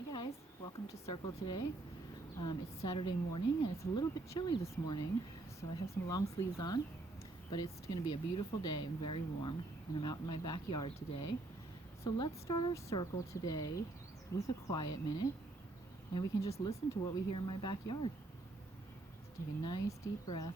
Hi guys, welcome to Circle today. It's Saturday morning and it's a little bit chilly this morning, so I have some long sleeves on, but it's going to be a beautiful day and very warm, and I'm out in my backyard today. So let's start our circle today with a quiet minute, and we can just listen to what we hear in my backyard. So take a nice deep breath.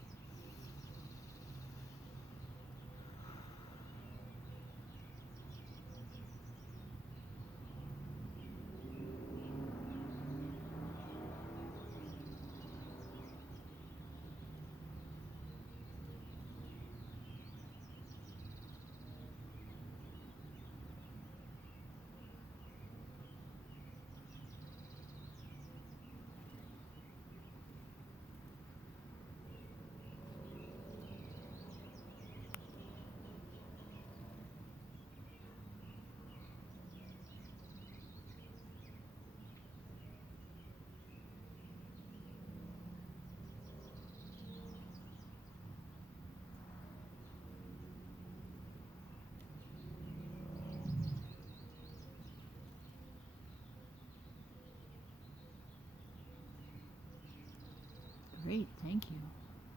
Great, thank you.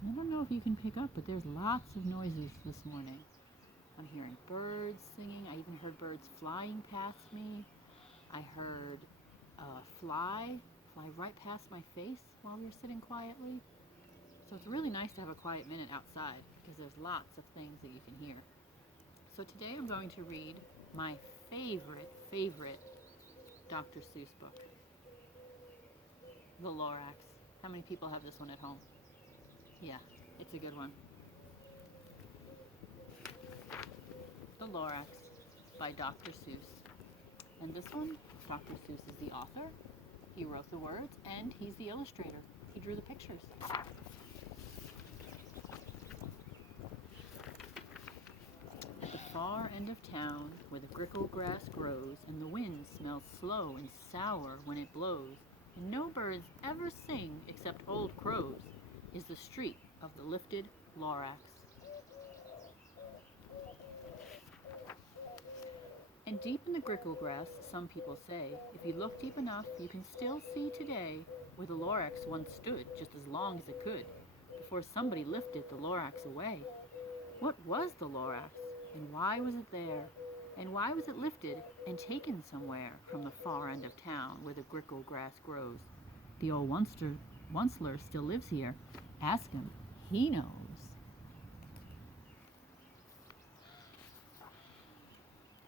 I don't know if you can pick up, but there's lots of noises this morning. I'm hearing birds singing. I even heard birds flying past me. I heard a fly right past my face while we were sitting quietly. So it's really nice to have a quiet minute outside because there's lots of things that you can hear. So today I'm going to read my favorite Dr. Seuss book, The Lorax. How many people have this one at home? Yeah, it's a good one. The Lorax by Dr. Seuss. And this one, Dr. Seuss is the author. He wrote the words and he's the illustrator. He drew the pictures. At the far end of town, where the grickle grass grows and the wind smells slow and sour when it blows, and no birds ever sing except old crows, is the street of the lifted Lorax. And deep in the grickle grass, some people say, if you look deep enough, you can still see today where the Lorax once stood just as long as it could, before somebody lifted the Lorax away. What was the Lorax, and why was it there? And why was it lifted and taken somewhere from the far end of town where the grickle grass grows? The old Onceler still lives here. Ask him, he knows.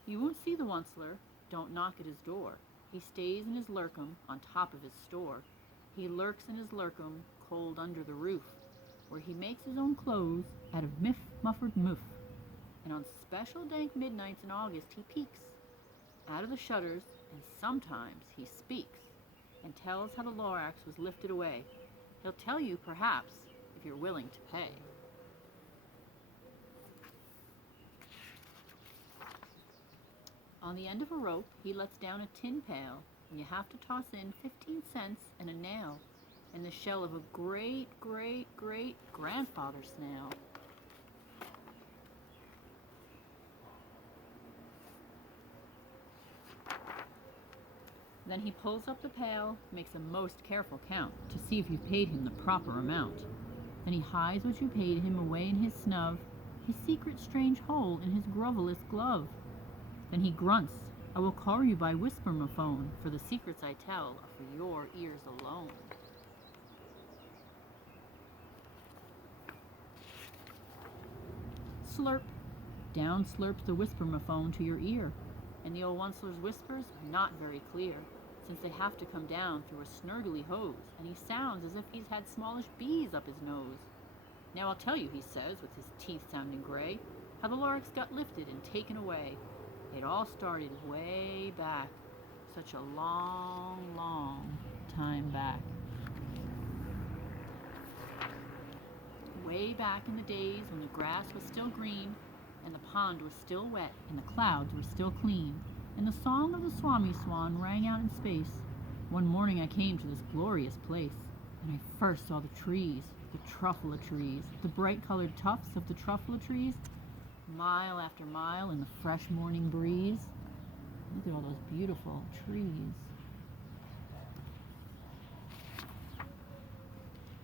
You won't see the Onceler, don't knock at his door. He stays in his lurkum on top of his store. He lurks in his lurkum, cold under the roof, where he makes his own clothes out of mufford moof. And on special dank midnights in August he peeks out of the shutters, and sometimes he speaks and tells how the Lorax was lifted away. He'll tell you, perhaps, if you're willing to pay. On the end of a rope, he lets down a tin pail, and you have to toss in 15 cents and a nail, and the shell of a great-great-great-grandfather snail. Then he pulls up the pail, makes a most careful count to see if you've paid him the proper amount. Then he hides what you paid him away in his snub, his secret strange hole in his grovelous glove. Then he grunts, I will call you by whisper-mophone, for the secrets I tell are for your ears alone. Slurp. Down slurps the whisper-mophone to your ear, and the old Onceler's whispers are not very clear, since they have to come down through a snurgly hose, and he sounds as if he's had smallish bees up his nose. Now I'll tell you, he says, with his teeth sounding gray, how the Lorax got lifted and taken away. It all started way back, such a long time back. Way back in the days when the grass was still green, and the pond was still wet, and the clouds were still clean, and the song of the Swami Swan rang out in space. One morning I came to this glorious place, and I first saw the trees, the truffula trees, the bright-colored tufts of the truffula trees, mile after mile in the fresh morning breeze. Look at all those beautiful trees.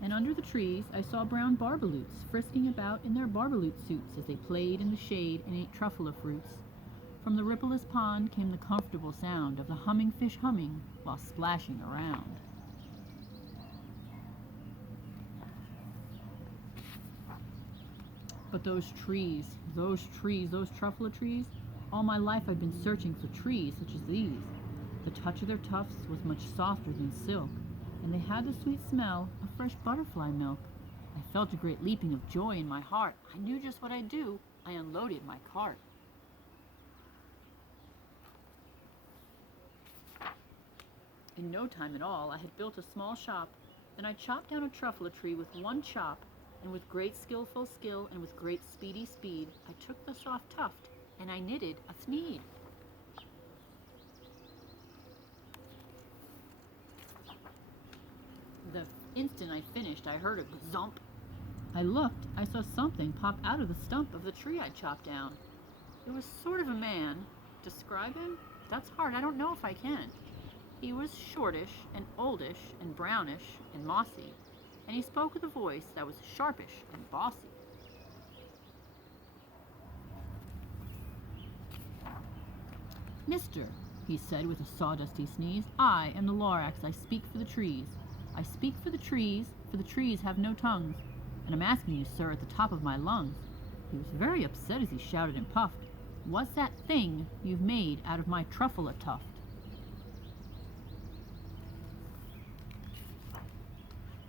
And under the trees I saw brown barbaloots frisking about in their barbaloot suits as they played in the shade and ate truffula fruits. From the rippleless pond came the comfortable sound of the humming fish humming while splashing around. But those truffula trees, all my life I've been searching for trees such as these. The touch of their tufts was much softer than silk, and they had the sweet smell of fresh butterfly milk. I felt a great leaping of joy in my heart. I knew just what I'd do. I unloaded my cart. In no time at all, I had built a small shop. Then I chopped down a truffula tree with one chop, and with great skillful skill and with great speedy speed, I took the soft tuft and I knitted a thneed. The instant I finished, I heard a gazump. I looked, I saw something pop out of the stump of the tree I'd chopped down. It was sort of a man. Describe him? That's hard, I don't know if I can. He was shortish and oldish and brownish and mossy, and he spoke with a voice that was sharpish and bossy. Mister, he said with a sawdusty sneeze, I am the Lorax. I speak for the trees. I speak for the trees have no tongues, and I'm asking you, sir, at the top of my lungs. He was very upset as he shouted and puffed. What's that thing you've made out of my truffula tuft?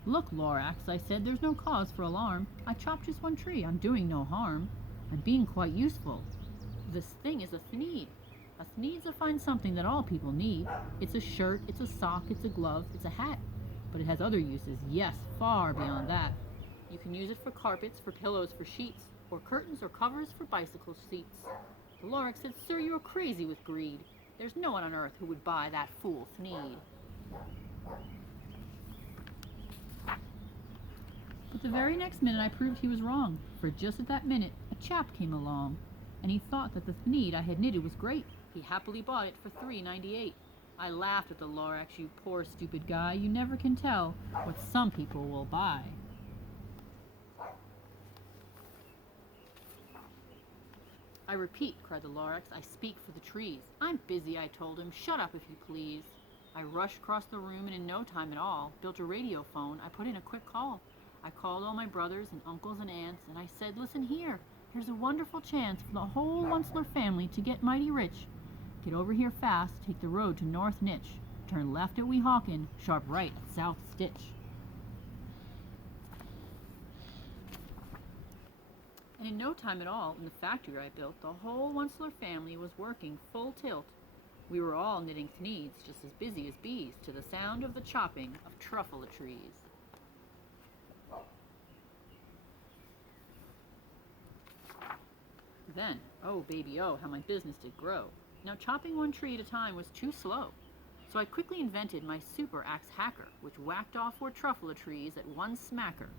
Look, Lorax, I said, there's no cause for alarm. I chopped just one tree. I'm doing no harm. I'm being quite useful. This thing is a thneed. A thneed's a fine something that all people need. It's a shirt, it's a sock, it's a glove, it's a hat. But it has other uses, yes, far beyond that. You can use it for carpets, for pillows, for sheets, or curtains or covers for bicycle seats. The Lorax said, Sir, you're crazy with greed. There's no one on earth who would buy that fool thneed. But the very next minute I proved he was wrong, for just at that minute a chap came along, and he thought that the thneed I had knitted was great. He happily bought it for $3.98. I laughed at the Lorax, you poor stupid guy. You never can tell what some people will buy. I repeat, cried the Lorax, I speak for the trees. I'm busy, I told him. Shut up, if you please. I rushed across the room and in no time at all built a radio phone. I put in a quick call. I called all my brothers and uncles and aunts, and I said, listen here, here's a wonderful chance for the whole Onceler family to get mighty rich. Get over here fast, take the road to North Nitch, turn left at Weehawken, sharp right at South Stitch. And in no time at all, in the factory I built, the whole Onceler family was working full tilt. We were all knitting thneeds, just as busy as bees, to the sound of the chopping of truffula trees. Then, oh baby, oh, how my business did grow. Now chopping one tree at a time was too slow, so I quickly invented my super axe hacker, which whacked off 4 truffula trees at one smacker.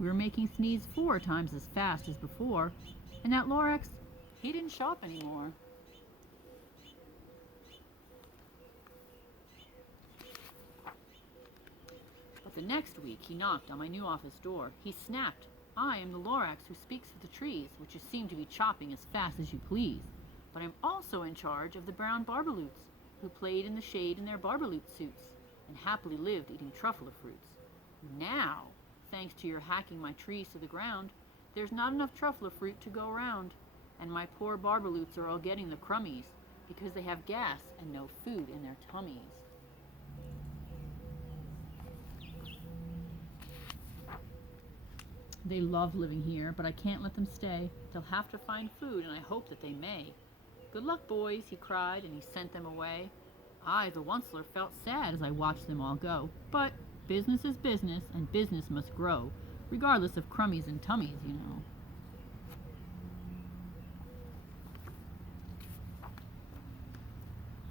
We were making thneeds 4 times as fast as before, and that Lorax, he didn't shop anymore. But the next week he knocked on my new office door. He snapped, I am the Lorax who speaks for the trees, which you seem to be chopping as fast as you please. But I'm also in charge of the brown barbaloots, who played in the shade in their barbaloot suits, and happily lived eating truffula fruits. Now, thanks to your hacking my trees to the ground, there's not enough truffula fruit to go around, and my poor barbaloots are all getting the crummies, because they have gas and no food in their tummies. They love living here, but I can't let them stay. They'll have to find food, and I hope that they may. Good luck, boys, he cried, and he sent them away. I, the Onceler, felt sad as I watched them all go. But business is business, and business must grow, regardless of crummies and tummies, you know.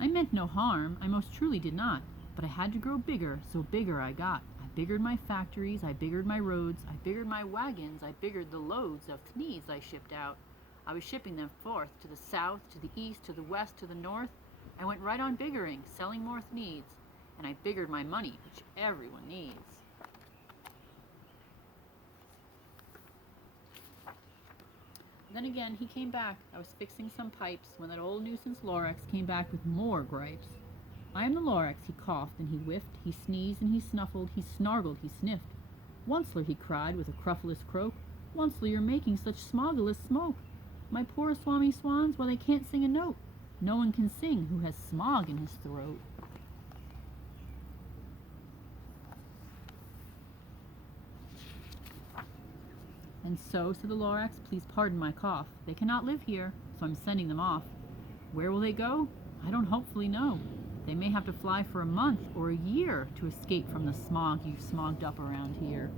I meant no harm, I most truly did not, but I had to grow bigger, so bigger I got. I biggered my factories, I biggered my roads, I biggered my wagons, I biggered the loads of thneeds I shipped out. I was shipping them forth to the south, to the east, to the west, to the north. I went right on biggering, selling more thneeds, and I biggered my money, which everyone needs. Then again, he came back. I was fixing some pipes when that old nuisance Lorax came back with more gripes. I am the Lorax, he coughed and he whiffed, he sneezed and he snuffled, he snargled, he sniffed. Onceler, he cried with a cruffless croak, Onceler, you're making such smogulous smoke. My poor swami swans, well, they can't sing a note. No one can sing who has smog in his throat. And so, said the Lorax, please pardon my cough. They cannot live here, so I'm sending them off. Where will they go? I don't hopefully know. They may have to fly for a month or a year to escape from the smog you've smogged up around here.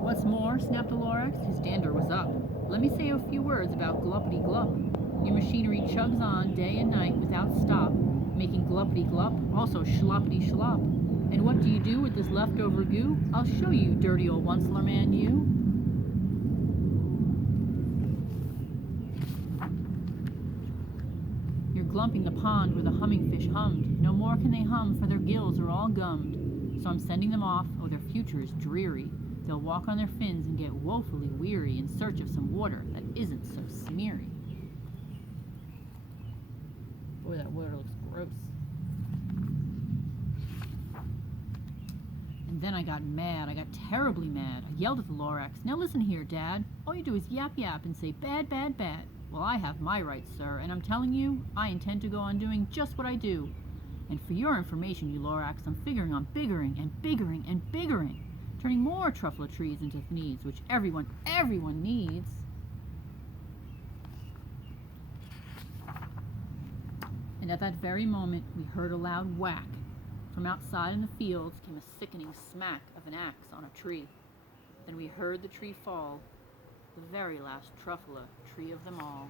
What's more, snapped the Lorax, his dander was up. Let me say a few words about gluppity glup. Your machinery chugs on day and night without stop, making gluppity glup, also schloppity schlop. And what do you do with this leftover goo? I'll show you, dirty old Onceler man, you. You're glumping the pond where the humming fish hummed. No more can they hum, for their gills are all gummed. So I'm sending them off, oh, their future is dreary. They'll walk on their fins and get woefully weary in search of some water that isn't so smeary. Boy, that water looks gross. And then I got mad. I got terribly mad. I yelled at the Lorax. Now listen here, Dad. All you do is yap yap and say bad, bad, bad. Well, I have my rights, sir, and I'm telling you, I intend to go on doing just what I do. And for your information, you Lorax, I'm figuring on biggering and biggering and biggering, turning more truffle trees into thneeds, which everyone needs. And at that very moment, we heard a loud whack. From outside in the fields came a sickening smack of an axe on a tree. Then we heard the tree fall, the very last truffula tree of them all.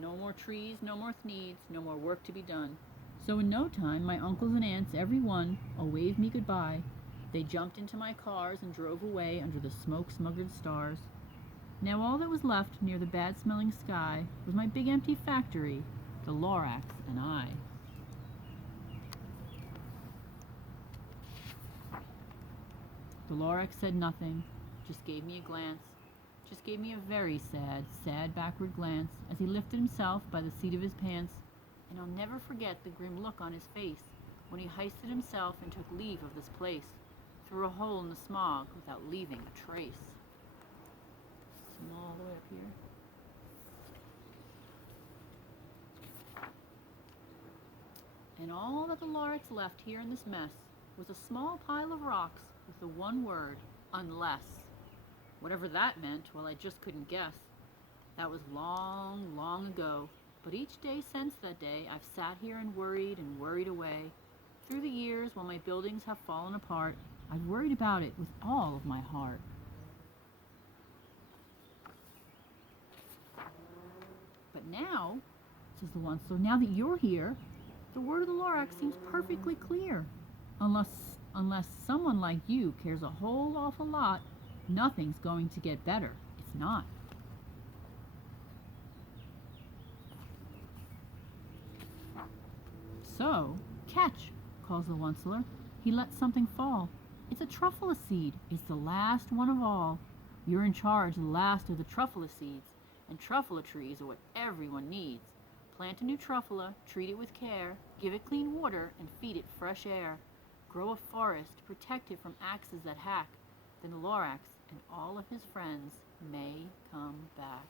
No more trees, no more thneeds, no more work to be done. So in no time, my uncles and aunts, every one, all waved me goodbye. They jumped into my cars and drove away under the smoke-smuggered stars. Now all that was left near the bad-smelling sky was my big empty factory, the Lorax and I. The Lorax said nothing, just gave me a glance, just gave me a very sad, sad backward glance as he lifted himself by the seat of his pants, and I'll never forget the grim look on his face when he hoisted himself and took leave of this place, through a hole in the smog without leaving a trace. All the way up here. And all that the Lorax left here in this mess was a small pile of rocks with the one word, unless. Whatever that meant, well, I just couldn't guess. That was long, long ago, but each day since that day, I've sat here and worried away. Through the years, while my buildings have fallen apart, I've worried about it with all of my heart. But now, says the Onceler, now that you're here, the word of the Lorax seems perfectly clear. Unless someone like you cares a whole awful lot, nothing's going to get better. It's not. So, catch, calls the Onceler. He lets something fall. It's a truffula seed. It's the last one of all. You're in charge of the last of the truffula seeds. And truffula trees are what everyone needs. Plant a new truffula, treat it with care, give it clean water, and feed it fresh air. Grow a forest, protect it from axes that hack. Then the Lorax and all of his friends may come back.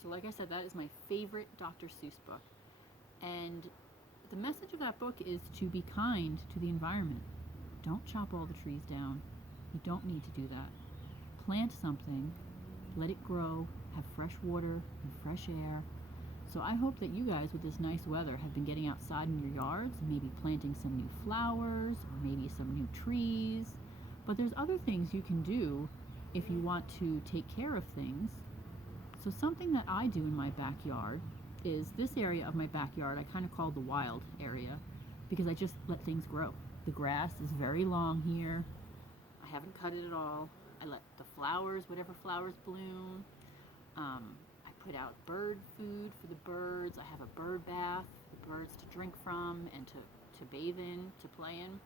So like I said, that is my favorite Dr. Seuss book. And the message of that book is to be kind to the environment. Don't chop all the trees down. You don't need to do that. Plant something, let it grow, have fresh water and fresh air. So I hope that you guys with this nice weather have been getting outside in your yards, maybe planting some new flowers, or maybe some new trees. But there's other things you can do if you want to take care of things. So something that I do in my backyard is this area of my backyard I kind of call the wild area because I just let things grow. The grass is very long here. I haven't cut it at all. I I let the flowers, whatever flowers bloom. I put out bird food for the birds. I have a bird bath for the birds to drink from and to bathe in, to play in.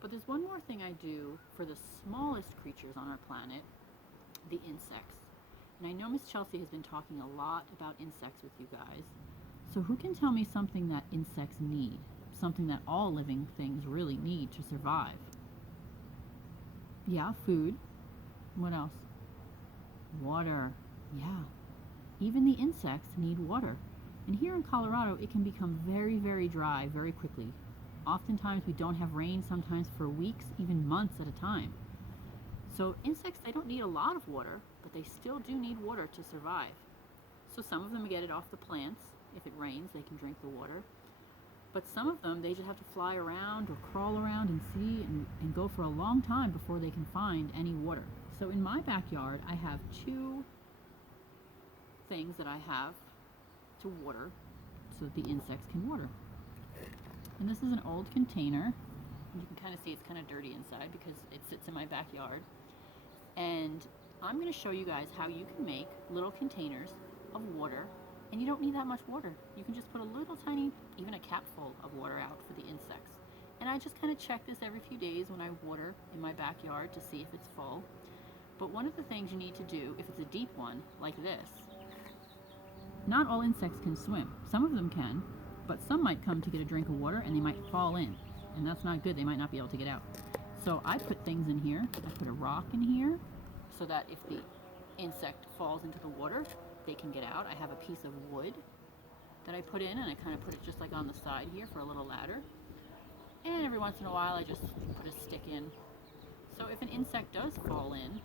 But there's one more thing I do for the smallest creatures on our planet, the insects. And I know Miss Chelsea has been talking a lot about insects with you guys. So who can tell me something that insects need? Something that all living things really need to survive? Yeah, food. What else? Water. Yeah. Even the insects need water. And here in Colorado, it can become very, very dry very quickly. Oftentimes we don't have rain, sometimes for weeks, even months at a time. So insects, they don't need a lot of water, but they still do need water to survive. So some of them get it off the plants. If it rains, they can drink the water. But some of them, they just have to fly around or crawl around and see and go for a long time before they can find any water. So in my backyard, I have two things that I have to water so that the insects can water. And this is an old container. You can kind of see it's kind of dirty inside because it sits in my backyard. And I'm going to show you guys how you can make little containers of water, and you don't need that much water. You can just put a little tiny, even a capful of water out for the insects. And I just kind of check this every few days when I water in my backyard to see if it's full. But one of the things you need to do, if it's a deep one like this, not all insects can swim. Some of them can, but some might come to get a drink of water and they might fall in, and that's not good. They might not be able to get out. So I put things in here. I put a rock in here so that if the insect falls into the water, they can get out. I have a piece of wood that I put in, and I kind of put it just like on the side here for a little ladder. And every once in a while I just put a stick in. So if an insect does fall in,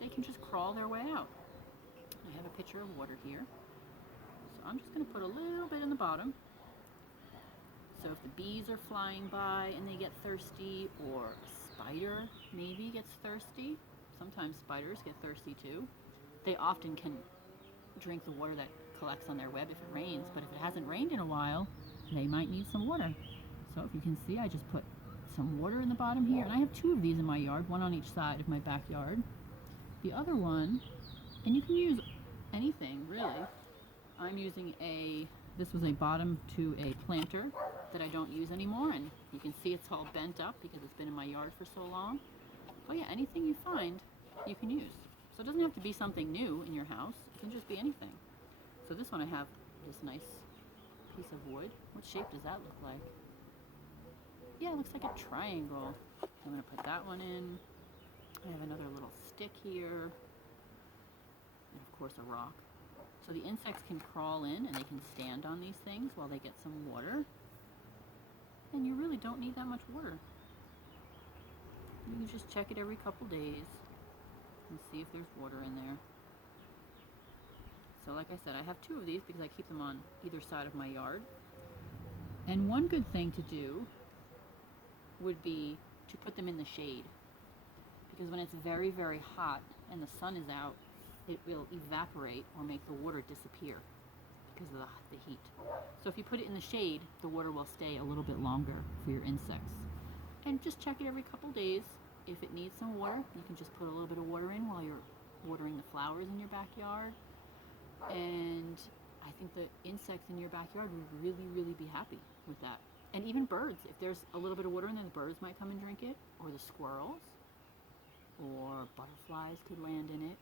they can just crawl their way out. I have a pitcher of water here. So I'm just going to put a little bit in the bottom. So if the bees are flying by and they get thirsty, or a spider maybe gets thirsty, sometimes spiders get thirsty too. They often can drink the water that collects on their web if it rains, but if it hasn't rained in a while, they might need some water. So if you can see, I just put some water in the bottom here, and I have two of these in my yard, one on each side of my backyard. The other one, and you can use anything really. I'm using this was a bottom to a planter that I don't use anymore, and you can see it's all bent up because it's been in my yard for so long. But yeah, anything you find, you can use. So it doesn't have to be something new in your house. It can just be anything. So this one I have this nice piece of wood. What shape does that look like? Yeah, it looks like a triangle. I'm going to put that one in. I have another little stick here. And of course a rock. So the insects can crawl in and they can stand on these things while they get some water. And you really don't need that much water. You can just check it every couple days and see if there's water in there. So like I said, I have two of these because I keep them on either side of my yard. And one good thing to do would be to put them in the shade, because when it's very, very hot and the sun is out, it will evaporate or make the water disappear because of the heat. So if you put it in the shade, the water will stay a little bit longer for your insects. And just check it every couple days. If it needs some water, you can just put a little bit of water in while you're watering the flowers in your backyard. And I think the insects in your backyard would really, really be happy with that. And even birds, if there's a little bit of water in there, the birds might come and drink it, or the squirrels, or butterflies could land in it.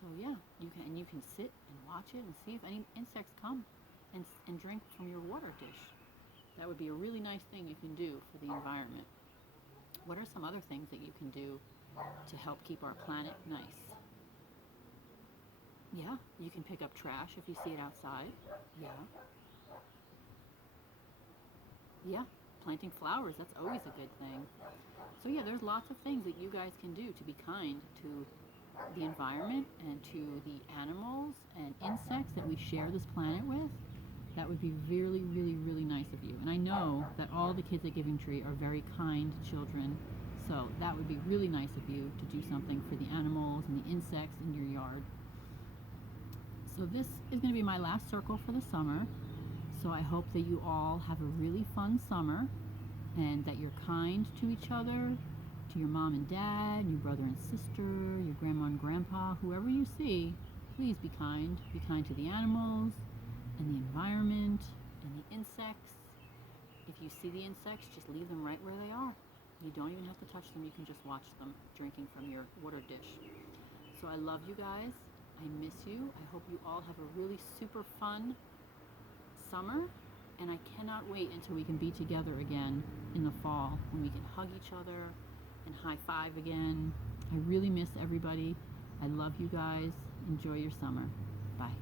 So yeah, you can sit and watch it and see if any insects come and drink from your water dish. That would be a really nice thing you can do for the environment. What are some other things that you can do to help keep our planet nice? Yeah, you can pick up trash if you see it outside. Yeah. Yeah, planting flowers, that's always a good thing. So yeah, there's lots of things that you guys can do to be kind to the environment and to the animals and insects that we share this planet with. That would be really, really, really nice of you. And I know that all the kids at Giving Tree are very kind children, so that would be really nice of you to do something for the animals and the insects in your yard. So this is going to be my last circle for the summer. So I hope that you all have a really fun summer and that you're kind to each other To your mom and dad, your brother and sister, your grandma and grandpa, whoever you see, please be kind. Be kind to the animals and the environment and the insects. If you see the insects, just leave them right where they are. You don't even have to touch them. You can just watch them drinking from your water dish. So I love you guys. I miss you. I hope you all have a really super fun summer. And I cannot wait until we can be together again in the fall when we can hug each other and high five again. I really miss everybody. I love you guys. Enjoy your summer. Bye.